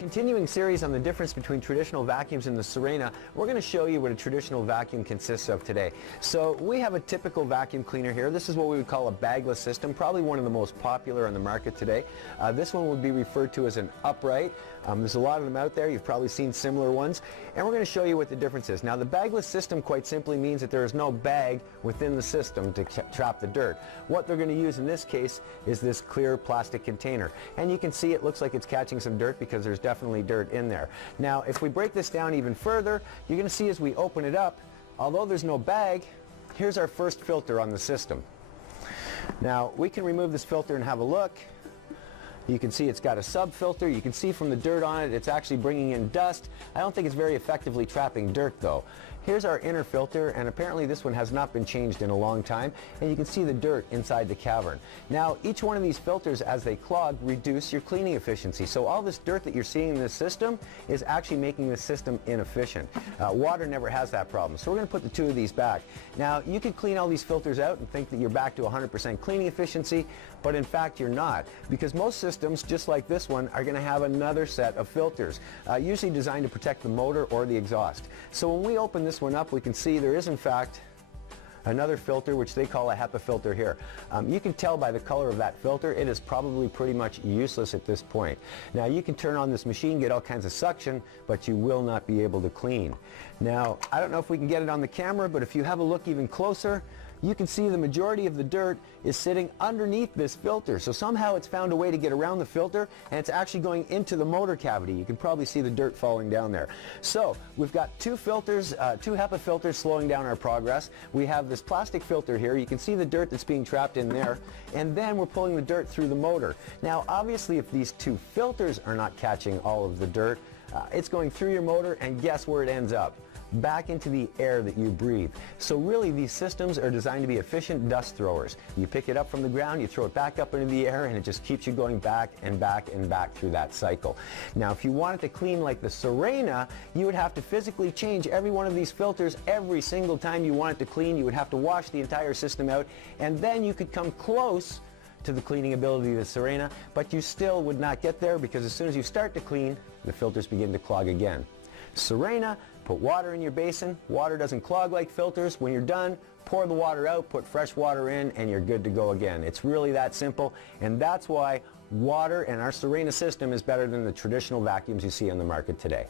Continuing series on the difference between traditional vacuums and the Sirena, we're going to show you what a traditional vacuum consists of today. So we have a typical vacuum cleaner here. This is what we would call a bagless system, probably one of the most popular on the market today. This one would be referred to as an upright. There's a lot of them out there. You've probably seen similar ones. And we're going to show you what the difference is. Now the bagless system quite simply means that there is no bag within the system to trap the dirt. What they're going to use in this case is this clear plastic container. And you can see it looks like it's catching some dirt because there's definitely dirt in there. Now if we break this down even further, you're going to see as we open it up, although there's no bag, here's our first filter on the system. Now we can remove this filter and have a look. You can see it's got a sub-filter. You can see from the dirt on it, it's actually bringing in dust. I don't think it's very effectively trapping dirt though. Here's our inner filter, and apparently this one has not been changed in a long time, and you can see the dirt inside the cavern. Now each one of these filters, as they clog, reduce your cleaning efficiency. So all this dirt that you're seeing in this system is actually making the system inefficient. Water never has that problem. So we're going to put the two of these back. Now you could clean all these filters out and think that you're back to 100% cleaning efficiency, but in fact you're not, because most systems, just like this one, are going to have another set of filters, usually designed to protect the motor or the exhaust. So when we open this one up, we can see there is in fact another filter, which they call a HEPA filter here. You can tell by the color of that filter, it is probably pretty much useless at this point. Now you can turn on this machine, get all kinds of suction, but you will not be able to clean. Now I don't know if we can get it on the camera, but if you have a look even closer, you can see the majority of the dirt is sitting underneath this filter. So somehow it's found a way to get around the filter, and it's actually going into the motor cavity. You can probably see the dirt falling down there. So we've got two filters, two HEPA filters slowing down our progress. We have this plastic filter here. You can see the dirt that's being trapped in there, and then we're pulling the dirt through the motor. Now obviously if these two filters are not catching all of the dirt, it's going through your motor, and guess where it ends up? Back into the air that you breathe. So really these systems are designed to be efficient dust throwers. You pick it up from the ground, you throw it back up into the air, and it just keeps you going back and back and back through that cycle. Now if you wanted to clean like the Sirena, you would have to physically change every one of these filters every single time you want it to clean. You would have to wash the entire system out, and then you could come close to the cleaning ability of the Sirena, but you still would not get there, because as soon as you start to clean, the filters begin to clog again. Sirena, put water in your basin. Water doesn't clog like filters. When you're done, pour the water out, put fresh water in, and you're good to go again. It's really that simple, and that's why water and our Sirena system is better than the traditional vacuums you see on the market today.